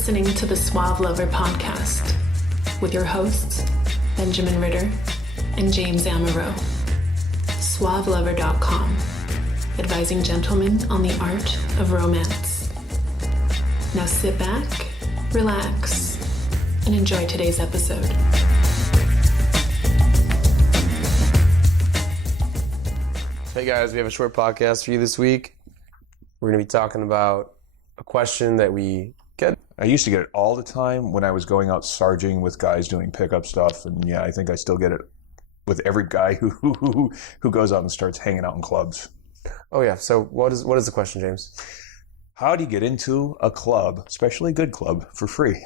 listening to the Suave Lover podcast with your hosts, Benjamin Ritter and James Amaro. SuaveLover.com, advising gentlemen on the art of romance. Now sit back, relax, and enjoy today's episode. Hey guys, we have a short podcast for you this week. We're going to be talking about a question that we get. I used to get it all the time when I was going out sarging with guys doing pickup stuff, and yeah, I think I still get it with every guy who goes out and starts hanging out in clubs. Oh yeah, so what is the question, James? How do you get into a club, especially a good club, for free?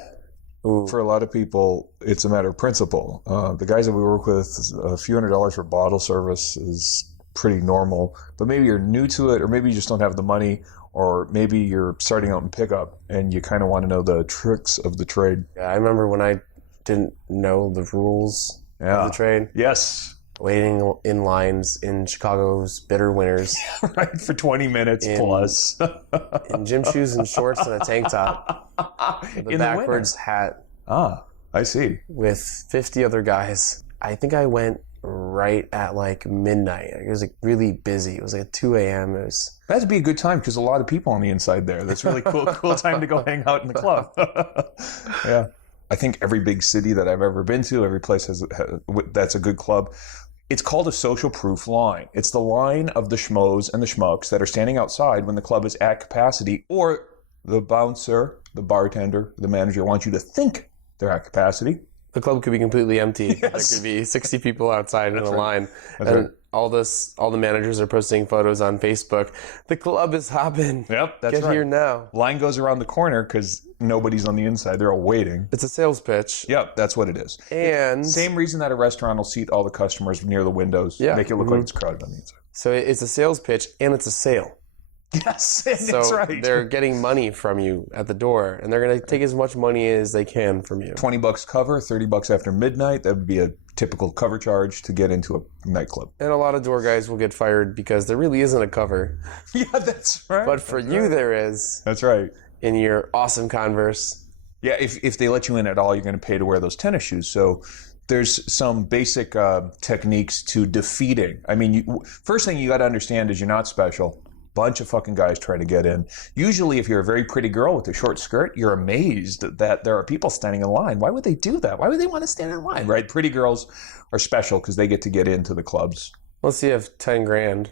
Ooh. For a lot of people, it's a matter of principle. The guys that we work with, a few $100s for bottle service is pretty normal, but maybe you're new to it, or maybe you just don't have the money, or maybe you're starting out in pickup and you kind of want to know the tricks of the trade. Yeah, I remember when I didn't know the rules of the trade. Yes. Waiting in lines in Chicago's bitter winters. Right, for 20 minutes plus. In gym shoes and shorts and a tank top. With a backwards hat. Ah, I see. With 50 other guys. I think I went right at like midnight. It was like really busy. It was like 2 a.m. That'd be a good time because a lot of people on the inside there. That's really cool time to go hang out in the club. Yeah. I think every big city that I've ever been to, every place that's a good club. It's called a social proof line. It's the line of the schmoes and the schmucks that are standing outside when the club is at capacity, or the bouncer, the bartender, the manager wants you to think they're at capacity. The club could be completely empty. Yes. There could be 60 people outside in a line. That's and right. all the managers are posting photos on Facebook. The club is hopping. Yep, that's Get right. here now. Line goes around the corner because nobody's on the inside. They're all waiting. It's a sales pitch. Yep, that's what it is. And Same reason that a restaurant will seat all the customers near the windows. Yeah. Make it look like it's crowded on the inside. so it's a sales pitch and it's a sale. Yes, So that's right. they're getting money from you at the door, and they're going to take as much money as they can from you. $20 cover, $30 after midnight. That would be a typical cover charge to get into a nightclub. And a lot of door guys will get fired because there really isn't a cover. Yeah, that's right. But for you, there is. That's right. In your awesome Converse. Yeah, if they let you in at all, you're going to pay to wear those tennis shoes. So there's some basic techniques to defeating. I mean, first thing you got to understand is you're not special. Bunch of fucking guys try to get in. Usually, if you're a very pretty girl with a short skirt, you're amazed that there are people standing in line. Why would they do that? Why would they want to stand in line, right? Pretty girls are special because they get to get into the clubs. Let's see, you have 10 grand.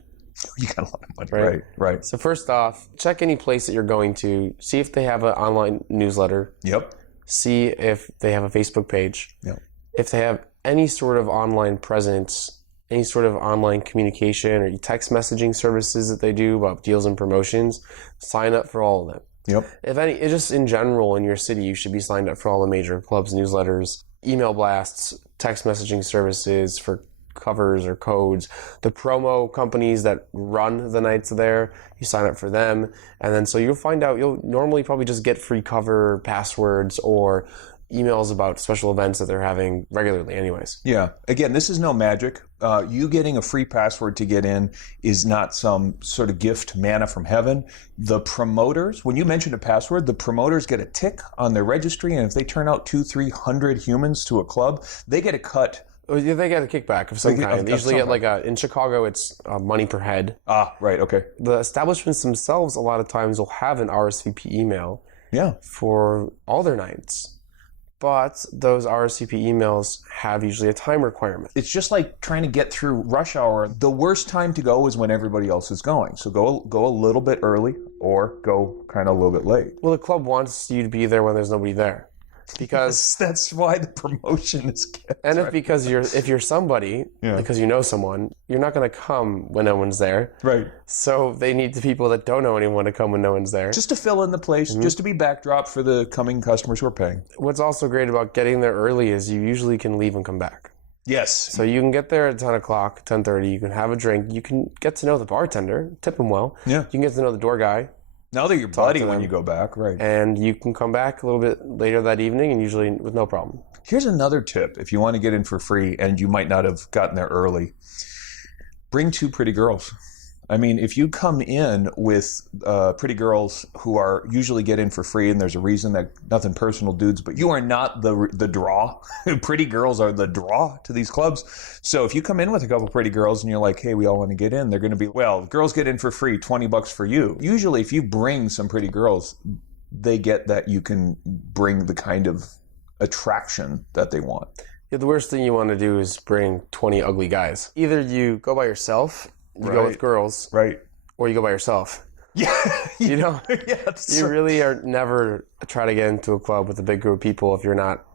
You got a lot of money, right. So first off, check any place that you're going to. See if they have an online newsletter. Yep. See if they have a Facebook page. Yep. If they have any sort of online presence, any sort of online communication or text messaging services that they do about deals and promotions, sign up for all of them. Yep. If any, just in general in your city, you should be signed up for all the major clubs, newsletters, email blasts, text messaging services for covers or codes. The promo companies that run the nights there, you sign up for them. And then so you'll find out, you'll normally probably just get free cover passwords or emails about special events that they're having regularly anyways. Yeah. Again, this is no magic. You getting a free password to get in is not some sort of gift manna from heaven. The promoters, when you mention a password, the promoters get a tick on their registry, and if they turn out 200-300 humans to a club, they get a cut. Yeah, they get a kickback of some kind. They usually get like in Chicago, it's money per head. Ah, right. Okay. The establishments themselves, a lot of times, will have an RSVP email for all their nights. But those RSVP emails have usually a time requirement. It's just like trying to get through rush hour. The worst time to go is when everybody else is going. So go a little bit early or go kind of a little bit late. Well, the club wants you to be there when there's nobody there. Because that's why the promotion is kept. And if you're somebody, because you know someone, you're not going to come when no one's there. Right. So they need the people that don't know anyone to come when no one's there. Just to fill in the place, just to be backdrop for the coming customers who are paying. What's also great about getting there early is you usually can leave and come back. Yes. So you can get there at 10 o'clock, 10:30. You can have a drink. You can get to know the bartender, tip him well. Yeah. You can get to know the door guy. Now they're your buddy when you go back, right? And you can come back a little bit later that evening, and usually with no problem. Here's another tip if you want to get in for free and you might not have gotten there early. Bring 2 pretty girls. I mean, if you come in with pretty girls who are usually get in for free, and there's a reason that nothing personal, dudes, but you are not the draw. Pretty girls are the draw to these clubs. So if you come in with a couple pretty girls and you're like, hey, we all want to get in, they're going to be, well, girls get in for free, $20 for you. Usually, if you bring some pretty girls, they get that you can bring the kind of attraction that they want. Yeah, the worst thing you want to do is bring 20 ugly guys. Either you go by yourself, you go with girls, right, or you go by yourself. Yeah, you know, you really are never try to get into a club with a big group of people if you're not.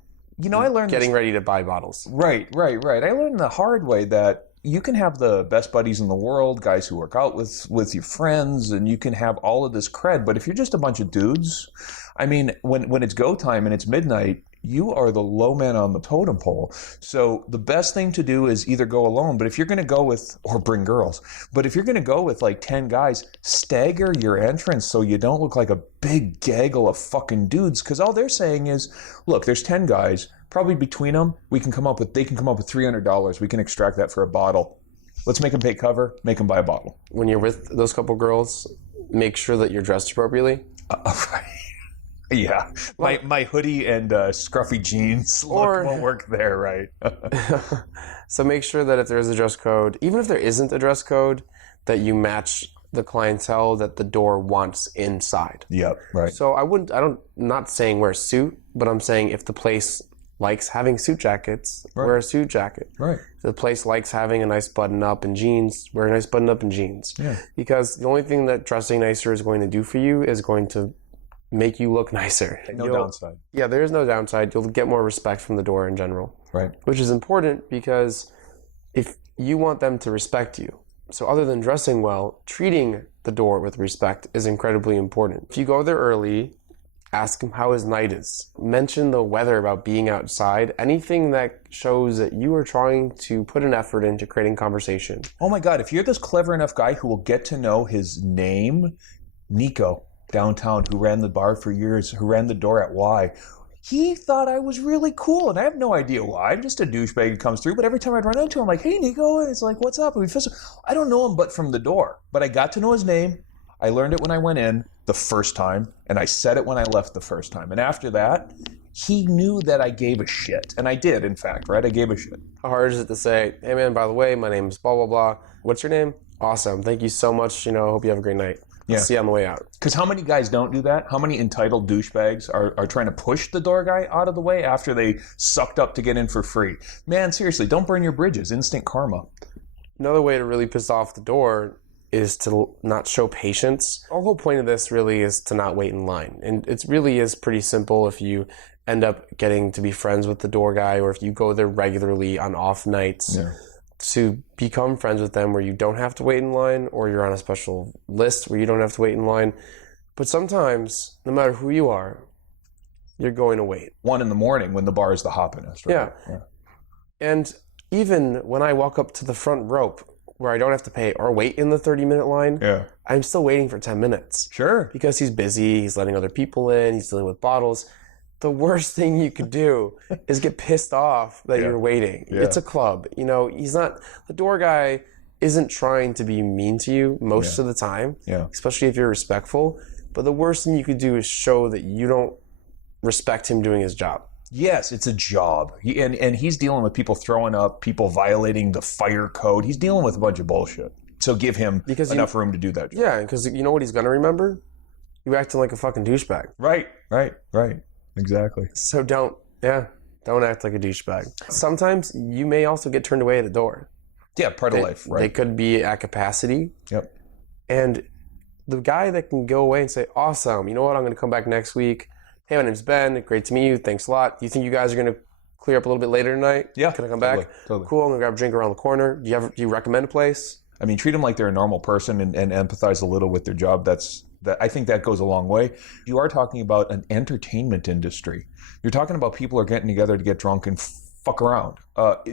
You know, I learned getting ready to buy bottles. Right. I learned the hard way that you can have the best buddies in the world, guys who work out with your friends, and you can have all of this cred. But if you're just a bunch of dudes, I mean, when it's go time and it's midnight, you are the low man on the totem pole. So the best thing to do is either go alone, but if you're going to go with, or bring girls, but if you're going to go with like 10 guys, stagger your entrance so you don't look like a big gaggle of fucking dudes. Because all they're saying is, look, there's 10 guys, probably between them, they can come up with $300. We can extract that for a bottle. Let's make them pay cover, make them buy a bottle. When you're with those couple girls, make sure that you're dressed appropriately. Right. Yeah, my hoodie and scruffy jeans won't work there, right? So make sure that if there is a dress code, even if there isn't a dress code, that you match the clientele that the door wants inside. Yep, right. So I'm not saying wear a suit, but I'm saying if the place likes having suit jackets, wear a suit jacket. Right. If the place likes having a nice button up and jeans, wear a nice button up and jeans. Yeah. Because the only thing that dressing nicer is going to do for you is going to make you look nicer. No downside. Yeah, there is no downside. You'll get more respect from the door in general. Right. Which is important because if you want them to respect you. So other than dressing well, treating the door with respect is incredibly important. If you go there early, ask him how his night is. Mention the weather about being outside. Anything that shows that you are trying to put an effort into creating conversation. Oh my God, if you're this clever enough guy who will get to know his name, Nico, downtown, who ran the bar for years, who ran the door at Y. He thought I was really cool, and I have no idea why. I'm just a douchebag who comes through, but every time I'd run into him, I'm like, hey, Nico, and it's like, what's up? And I don't know him but from the door, but I got to know his name. I learned it when I went in the first time, and I said it when I left the first time. And after that, he knew that I gave a shit. And I did, in fact, right? I gave a shit. How hard is it to say, hey, man, by the way, my name is blah, blah, blah. What's your name? Awesome. Thank you so much. Hope you have a great night. Yeah. See you on the way out. Because how many guys don't do that? How many entitled douchebags are trying to push the door guy out of the way after they sucked up to get in for free? Man, seriously, don't burn your bridges. Instant karma. Another way to really piss off the door is to not show patience. Our whole point of this really is to not wait in line. And it really is pretty simple if you end up getting to be friends with the door guy or if you go there regularly on off nights. Yeah. To become friends with them where you don't have to wait in line or you're on a special list where you don't have to wait in line. But sometimes, no matter who you are, you're going to wait. 1 a.m. when the bar is the hoppinest, right? Yeah. And even when I walk up to the front rope where I don't have to pay or wait in the 30-minute line, I'm still waiting for 10 minutes. Sure. Because he's busy, he's letting other people in, he's dealing with bottles. The worst thing you could do is get pissed off that you're waiting. Yeah. It's a club. The door guy isn't trying to be mean to you most of the time, especially if you're respectful. But the worst thing you could do is show that you don't respect him doing his job. Yes, it's a job. And he's dealing with people throwing up, people violating the fire code. He's dealing with a bunch of bullshit. So give him enough room to do that job. Yeah, because you know what he's going to remember? You acting like a fucking douchebag. Right. Exactly. So don't act like a douchebag. Sometimes you may also get turned away at the door. Yeah, part of life, right. They could be at capacity. Yep. And the guy that can go away and say, awesome, you know what, I'm going to come back next week. Hey, my name's Ben. Great to meet you. Thanks a lot. Do you think you guys are going to clear up a little bit later tonight? Yeah. Can I come back? Totally. Cool. I'm going to grab a drink around the corner. Do you recommend a place? I mean, treat them like they're a normal person and empathize a little with their job. I think that goes a long way. You are talking about an entertainment industry. You're talking about people are getting together to get drunk and fuck around.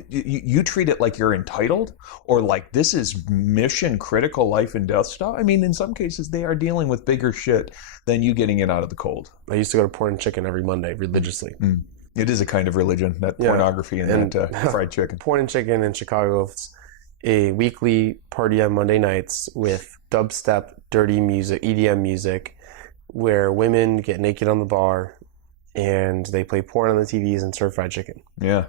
You treat it like you're entitled or like this is mission critical life and death stuff. I mean, in some cases, they are dealing with bigger shit than you getting in out of the cold. I used to go to Porn and Chicken every Monday religiously. It is a kind of religion, that pornography and that fried chicken. Porn and Chicken in Chicago a weekly party on Monday nights with dubstep, dirty music, EDM music, where women get naked on the bar and they play porn on the TVs and serve fried chicken. Yeah.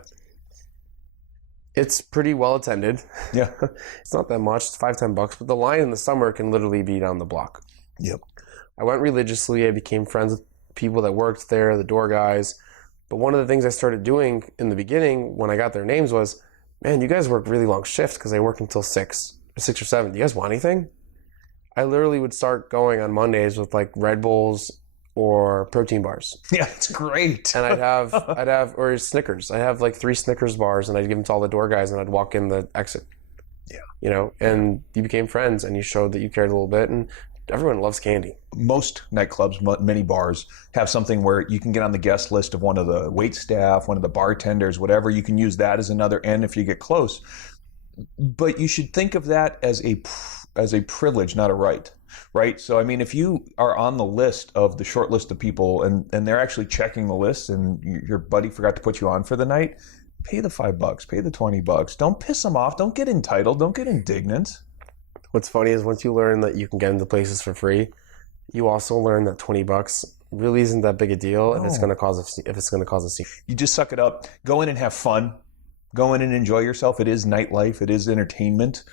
It's pretty well attended. Yeah. It's not that much. It's $5-10, but the line in the summer can literally be down the block. Yep. I went religiously. I became friends with people that worked there, the door guys. But one of the things I started doing in the beginning when I got their names was, man, you guys work really long shifts because I work until 6 or 7. Do you guys want anything? I literally would start going on Mondays with like Red Bulls or protein bars. Yeah, it's great. And or Snickers. I'd have like 3 Snickers bars and I'd give them to all the door guys and I'd walk in the exit. Yeah. And you became friends and you showed that you cared a little bit, and everyone loves candy. Most nightclubs, many bars, have something where you can get on the guest list of one of the wait staff, one of the bartenders, whatever. You can use that as another end if you get close. But you should think of that as a privilege, not a right. Right? So, I mean, if you are on the list of the short list of people and they're actually checking the list and your buddy forgot to put you on for the night, pay the $5, pay the $20. Don't piss them off. Don't get entitled. Don't get indignant. What's funny is once you learn that you can get into places for free, you also learn that $20 really isn't that big a deal if it's going to cause a scene. You just suck it up. Go in and have fun. Go in and enjoy yourself. It is nightlife. It is entertainment.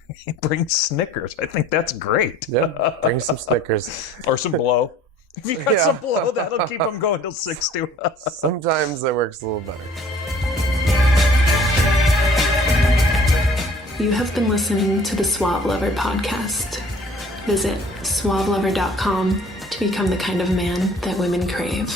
Bring Snickers. I think that's great. Yeah, bring some Snickers. Or some blow. If you got some blow, that'll keep them going till 6 too. Sometimes that works a little better. You have been listening to the Suave Lover podcast. Visit suavelover.com to become the kind of man that women crave.